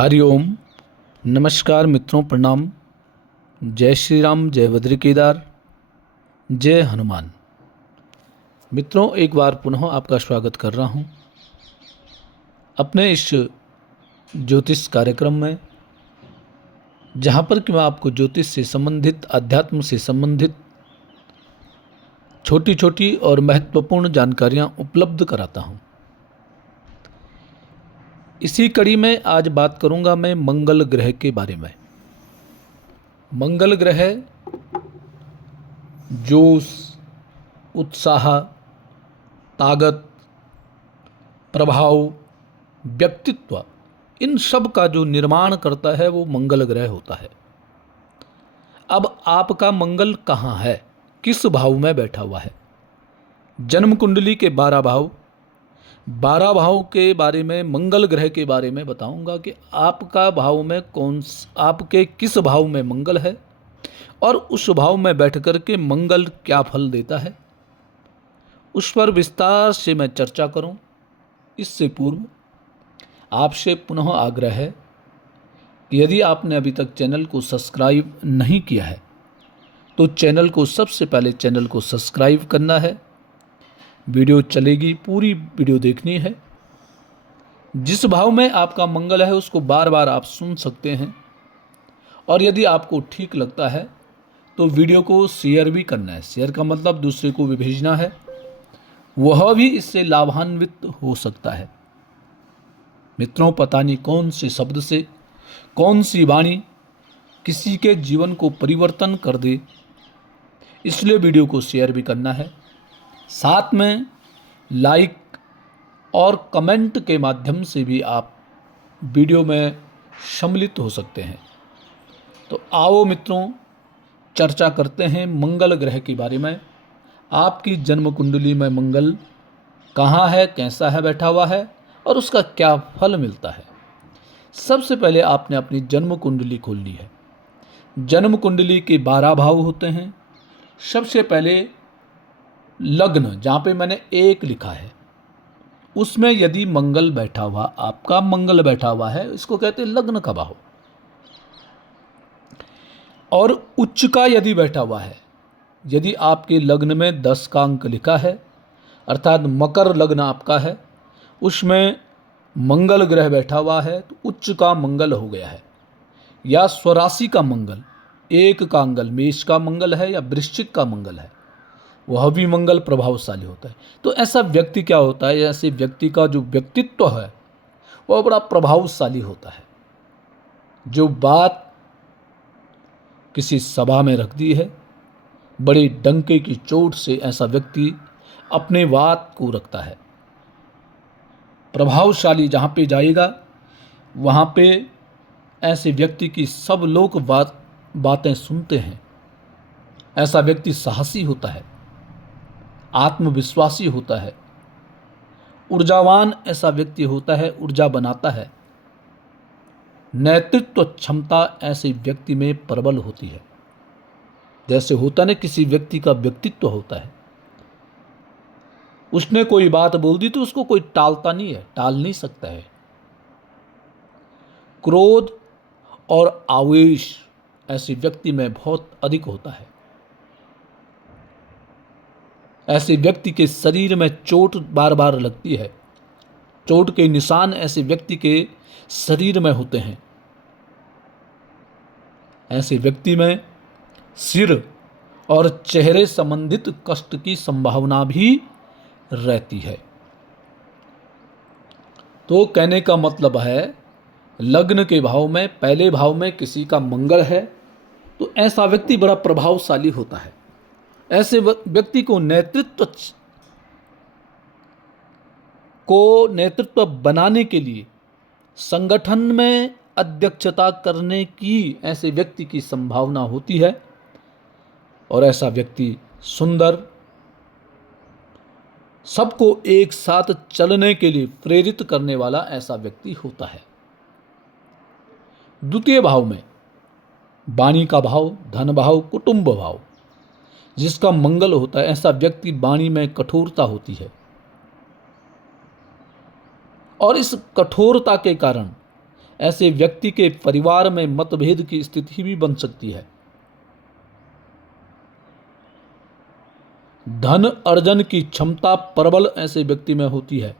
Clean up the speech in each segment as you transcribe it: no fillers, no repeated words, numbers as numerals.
हरिओम। नमस्कार मित्रों, प्रणाम। जय श्री राम, जय बद्री केदार, जय हनुमान। मित्रों, एक बार पुनः आपका स्वागत कर रहा हूं अपने इस ज्योतिष कार्यक्रम में, जहां पर कि मैं आपको ज्योतिष से संबंधित, अध्यात्म से संबंधित छोटी छोटी और महत्वपूर्ण जानकारियां उपलब्ध कराता हूं। इसी कड़ी में आज बात करूंगा मैं मंगल ग्रह के बारे में। मंगल ग्रह जोश, उत्साह, ताकत, प्रभाव, व्यक्तित्व, इन सब का जो निर्माण करता है वो मंगल ग्रह होता है। अब आपका मंगल कहाँ है, किस भाव में बैठा हुआ है? जन्म कुंडली के 12 भाव, 12 भाव के बारे में, मंगल ग्रह के बारे में बताऊंगा कि आपका भाव में आपके किस भाव में मंगल है और उस भाव में बैठ कर के मंगल क्या फल देता है, उस पर विस्तार से मैं चर्चा करूं। इससे पूर्व आपसे पुनः आग्रह है कि यदि आपने अभी तक चैनल को सब्सक्राइब नहीं किया है तो चैनल को सबसे पहले चैनल को सब्सक्राइब करना है। वीडियो चलेगी, पूरी वीडियो देखनी है। जिस भाव में आपका मंगल है उसको बार बार आप सुन सकते हैं, और यदि आपको ठीक लगता है तो वीडियो को शेयर भी करना है। शेयर का मतलब दूसरे को भी भेजना है, वह भी इससे लाभान्वित हो सकता है। मित्रों, पता नहीं कौन से शब्द से, कौन सी वाणी किसी के जीवन को परिवर्तन कर दे, इसलिए वीडियो को शेयर भी करना है। साथ में लाइक और कमेंट के माध्यम से भी आप वीडियो में सम्मिलित हो सकते हैं। तो आओ मित्रों, चर्चा करते हैं मंगल ग्रह के बारे में। आपकी जन्म कुंडली में मंगल कहाँ है, कैसा है बैठा हुआ है और उसका क्या फल मिलता है। सबसे पहले आपने अपनी जन्म कुंडली खोलनी है। जन्म कुंडली के 12 भाव होते हैं। सबसे पहले लग्न, जहाँ पे मैंने 1 लिखा है, उसमें यदि मंगल बैठा हुआ, आपका मंगल बैठा हुआ है, इसको कहते हैं लग्न का भाव। और उच्च का यदि बैठा हुआ है, यदि आपके लग्न में 10 का अंक लिखा है, अर्थात मकर लग्न आपका है, उसमें मंगल ग्रह बैठा हुआ है, तो उच्च का मंगल हो गया है। या स्वराशि का मंगल, 1 का अंगल मेष का मंगल है या वृश्चिक का मंगल है, वह भी मंगल प्रभावशाली होता है। तो ऐसा व्यक्ति क्या होता है, ऐसे व्यक्ति का जो व्यक्तित्व है वह बड़ा प्रभावशाली होता है। जो बात किसी सभा में रख दी है, बड़े डंके की चोट से ऐसा व्यक्ति अपने बात को रखता है। प्रभावशाली जहाँ पे जाएगा वहाँ पे ऐसे व्यक्ति की सब लोग बातें सुनते हैं। ऐसा व्यक्ति साहसी होता है, आत्मविश्वासी होता है, ऊर्जावान ऐसा व्यक्ति होता है, ऊर्जा बनाता है। नेतृत्व क्षमता ऐसे व्यक्ति में प्रबल होती है। जैसे होता ना, किसी व्यक्ति का व्यक्तित्व होता है, उसने कोई बात बोल दी तो उसको कोई टालता नहीं है, टाल नहीं सकता है। क्रोध और आवेश ऐसे व्यक्ति में बहुत अधिक होता है। ऐसे व्यक्ति के शरीर में चोट बार बार लगती है, चोट के निशान ऐसे व्यक्ति के शरीर में होते हैं। ऐसे व्यक्ति में सिर और चेहरे संबंधित कष्ट की संभावना भी रहती है। तो कहने का मतलब है, लग्न के भाव में, पहले भाव में किसी का मंगल है तो ऐसा व्यक्ति बड़ा प्रभावशाली होता है। ऐसे व्यक्ति को नेतृत्व बनाने के लिए, संगठन में अध्यक्षता करने की ऐसे व्यक्ति की संभावना होती है। और ऐसा व्यक्ति सुंदर, सबको एक साथ चलने के लिए प्रेरित करने वाला ऐसा व्यक्ति होता है। द्वितीय भाव में वाणी का भाव, धन भाव, कुटुंब भाव, जिसका मंगल होता है, ऐसा व्यक्ति वाणी में कठोरता होती है और इस कठोरता के कारण ऐसे व्यक्ति के परिवार में मतभेद की स्थिति भी बन सकती है। धन अर्जन की क्षमता प्रबल ऐसे व्यक्ति में होती है।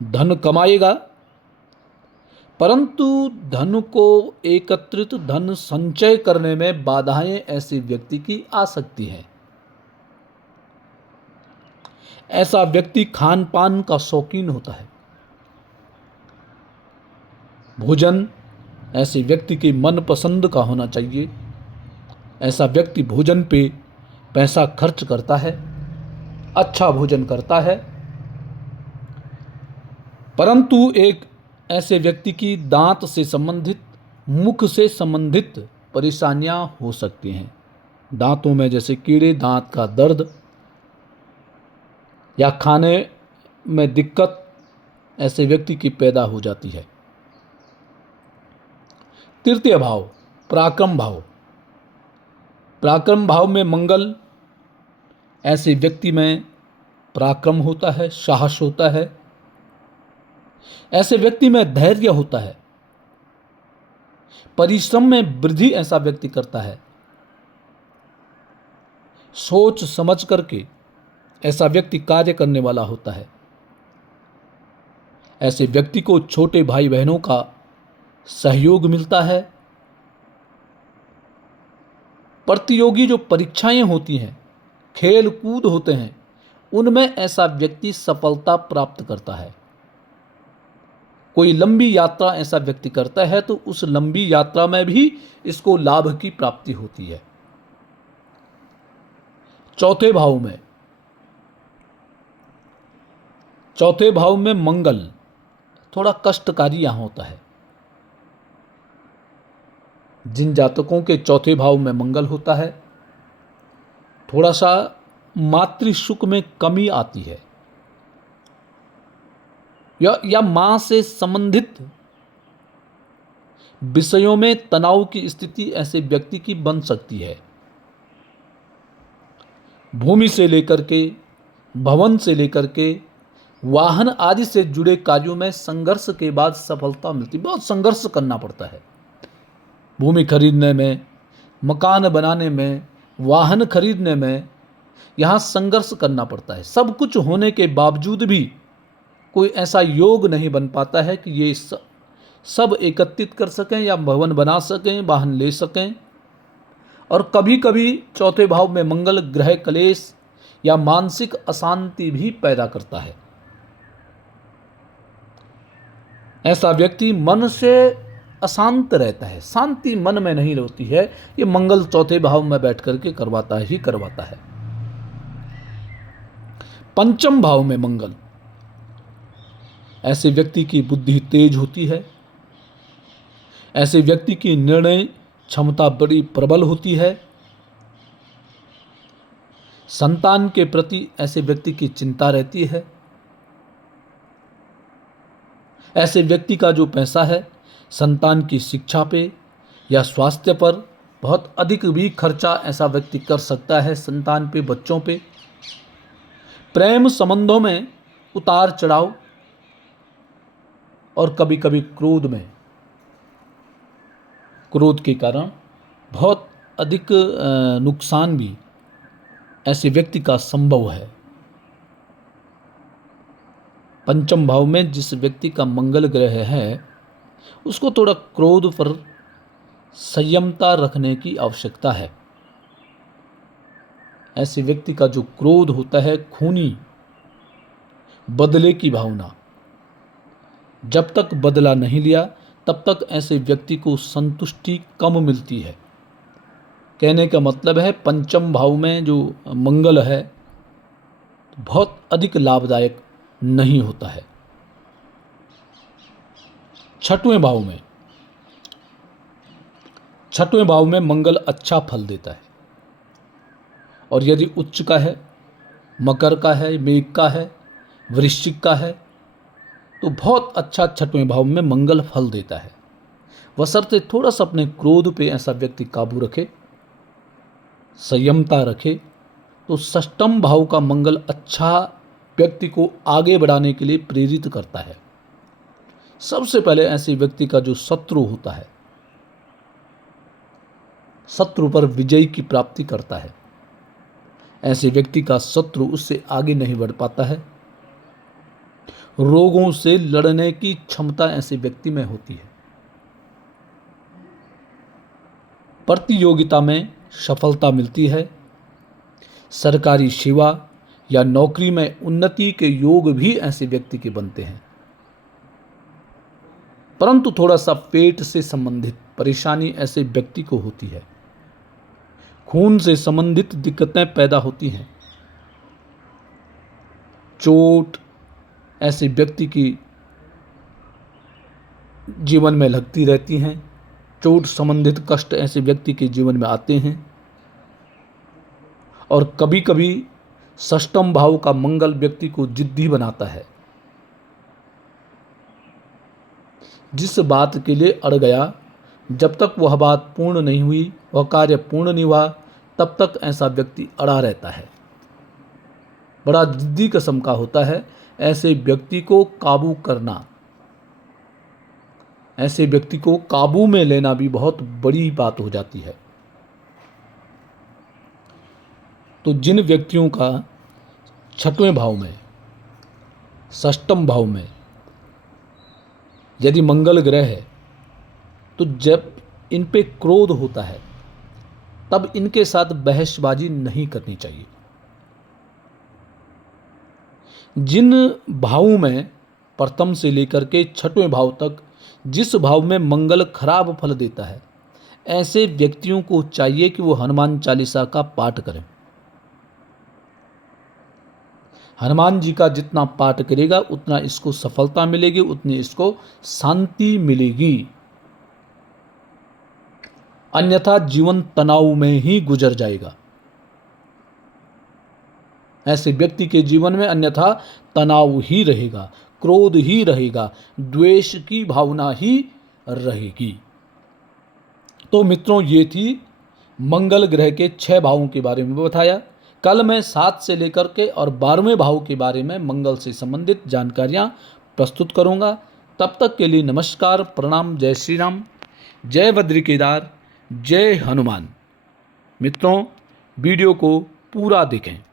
धन कमाएगा, परंतु धन को एकत्रित धन संचय करने में बाधाएं ऐसे व्यक्ति की आ सकती हैं। ऐसा व्यक्ति खान पान का शौकीन होता है। भोजन ऐसे व्यक्ति के मनपसंद का होना चाहिए। ऐसा व्यक्ति भोजन पे पैसा खर्च करता है, अच्छा भोजन करता है, परंतु एक ऐसे व्यक्ति की दांत से संबंधित, मुख से संबंधित परेशानियां हो सकती हैं। दांतों में जैसे कीड़े, दांत का दर्द या खाने में दिक्कत ऐसे व्यक्ति की पैदा हो जाती है। तृतीय भाव, पराक्रम भाव। पराक्रम भाव में मंगल, ऐसे व्यक्ति में पराक्रम होता है, साहस होता है। ऐसे व्यक्ति में धैर्य होता है। परिश्रम में वृद्धि ऐसा व्यक्ति करता है। सोच समझ करके ऐसा व्यक्ति कार्य करने वाला होता है। ऐसे व्यक्ति को छोटे भाई बहनों का सहयोग मिलता है। प्रतियोगी जो परीक्षाएं होती हैं, खेल कूद होते हैं, उनमें ऐसा व्यक्ति सफलता प्राप्त करता है। कोई लंबी यात्रा ऐसा व्यक्ति करता है तो उस लंबी यात्रा में भी इसको लाभ की प्राप्ति होती है। चौथे भाव में मंगल थोड़ा कष्टकारी यहां होता है। जिन जातकों के चौथे भाव में मंगल होता है, थोड़ा सा मातृ सुख में कमी आती है, या मां से संबंधित विषयों में तनाव की स्थिति ऐसे व्यक्ति की बन सकती है। भूमि से लेकर के, भवन से लेकर के, वाहन आदि से जुड़े कार्यों में संघर्ष के बाद सफलता मिलती। बहुत संघर्ष करना पड़ता है भूमि खरीदने में, मकान बनाने में, वाहन खरीदने में, यहाँ संघर्ष करना पड़ता है। सब कुछ होने के बावजूद भी कोई ऐसा योग नहीं बन पाता है कि ये सब एकत्रित कर सकें या भवन बना सकें, वाहन ले सकें। और कभी कभी चौथे भाव में मंगल ग्रह क्लेश या मानसिक अशांति भी पैदा करता है। ऐसा व्यक्ति मन से अशांत रहता है, शांति मन में नहीं रहती है। ये मंगल चौथे भाव में बैठ करके करवाता है। पंचम भाव में मंगल, ऐसे व्यक्ति की बुद्धि तेज होती है। ऐसे व्यक्ति की निर्णय क्षमता बड़ी प्रबल होती है। संतान के प्रति ऐसे व्यक्ति की चिंता रहती है। ऐसे व्यक्ति का जो पैसा है संतान की शिक्षा पे या स्वास्थ्य पर बहुत अधिक भी खर्चा ऐसा व्यक्ति कर सकता है, संतान पे, बच्चों पे। प्रेम संबंधों में उतार चढ़ाव और कभी कभी क्रोध के कारण बहुत अधिक नुकसान भी ऐसे व्यक्ति का संभव है। पंचम भाव में जिस व्यक्ति का मंगल ग्रह है उसको थोड़ा क्रोध पर संयमता रखने की आवश्यकता है। ऐसे व्यक्ति का जो क्रोध होता है, खूनी, बदले की भावना, जब तक बदला नहीं लिया तब तक ऐसे व्यक्ति को संतुष्टि कम मिलती है। कहने का मतलब है पंचम भाव में जो मंगल है बहुत अधिक लाभदायक नहीं होता है। छठवें भाव में मंगल अच्छा फल देता है। और यदि उच्च का है, मकर का है, मेघ का है, वृश्चिक का है तो बहुत अच्छा छठवें भाव में मंगल फल देता है। बशर्ते थोड़ा सा अपने क्रोध पे ऐसा व्यक्ति काबू रखे, संयमता रखे, तो षष्ठम भाव का मंगल अच्छा व्यक्ति को आगे बढ़ाने के लिए प्रेरित करता है। सबसे पहले ऐसे व्यक्ति का जो शत्रु होता है, शत्रु पर विजय की प्राप्ति करता है। ऐसे व्यक्ति का शत्रु उससे आगे नहीं बढ़ पाता है। रोगों से लड़ने की क्षमता ऐसे व्यक्ति में होती है। प्रतियोगिता में सफलता मिलती है। सरकारी सेवा या नौकरी में उन्नति के योग भी ऐसे व्यक्ति के बनते हैं। परंतु थोड़ा सा पेट से संबंधित परेशानी ऐसे व्यक्ति को होती है। खून से संबंधित दिक्कतें पैदा होती हैं। चोट ऐसे व्यक्ति की जीवन में लगती रहती हैं। चोट संबंधित कष्ट ऐसे व्यक्ति के जीवन में आते हैं। और कभी कभी षष्ठम भाव का मंगल व्यक्ति को जिद्दी बनाता है। जिस बात के लिए अड़ गया, जब तक वह बात पूर्ण नहीं हुई, वह कार्य पूर्ण नहीं हुआ, तब तक ऐसा व्यक्ति अड़ा रहता है। बड़ा जिद्दी किस्म का होता है। ऐसे व्यक्ति को काबू करना, ऐसे व्यक्ति को काबू में लेना भी बहुत बड़ी बात हो जाती है। तो जिन व्यक्तियों का छठवें भाव में, षष्ठम भाव में यदि मंगल ग्रह है, तो जब इन पे क्रोध होता है तब इनके साथ बहसबाजी नहीं करनी चाहिए। जिन भावों में प्रथम से लेकर के छठवें भाव तक जिस भाव में मंगल खराब फल देता है, ऐसे व्यक्तियों को चाहिए कि वो हनुमान चालीसा का पाठ करें। हनुमान जी का जितना पाठ करेगा उतना इसको सफलता मिलेगी, उतनी इसको शांति मिलेगी। अन्यथा जीवन तनाव में ही गुजर जाएगा। ऐसे व्यक्ति के जीवन में अन्यथा तनाव ही रहेगा, क्रोध ही रहेगा, द्वेष की भावना ही रहेगी। तो मित्रों, ये थी मंगल ग्रह के 6 भावों के बारे में बताया। कल मैं 7 से लेकर के और 12वें भाव के बारे में मंगल से संबंधित जानकारियां प्रस्तुत करूंगा। तब तक के लिए नमस्कार, प्रणाम, जय श्री राम, जय बद्री केदार, जय हनुमान। मित्रों, वीडियो को पूरा देखें।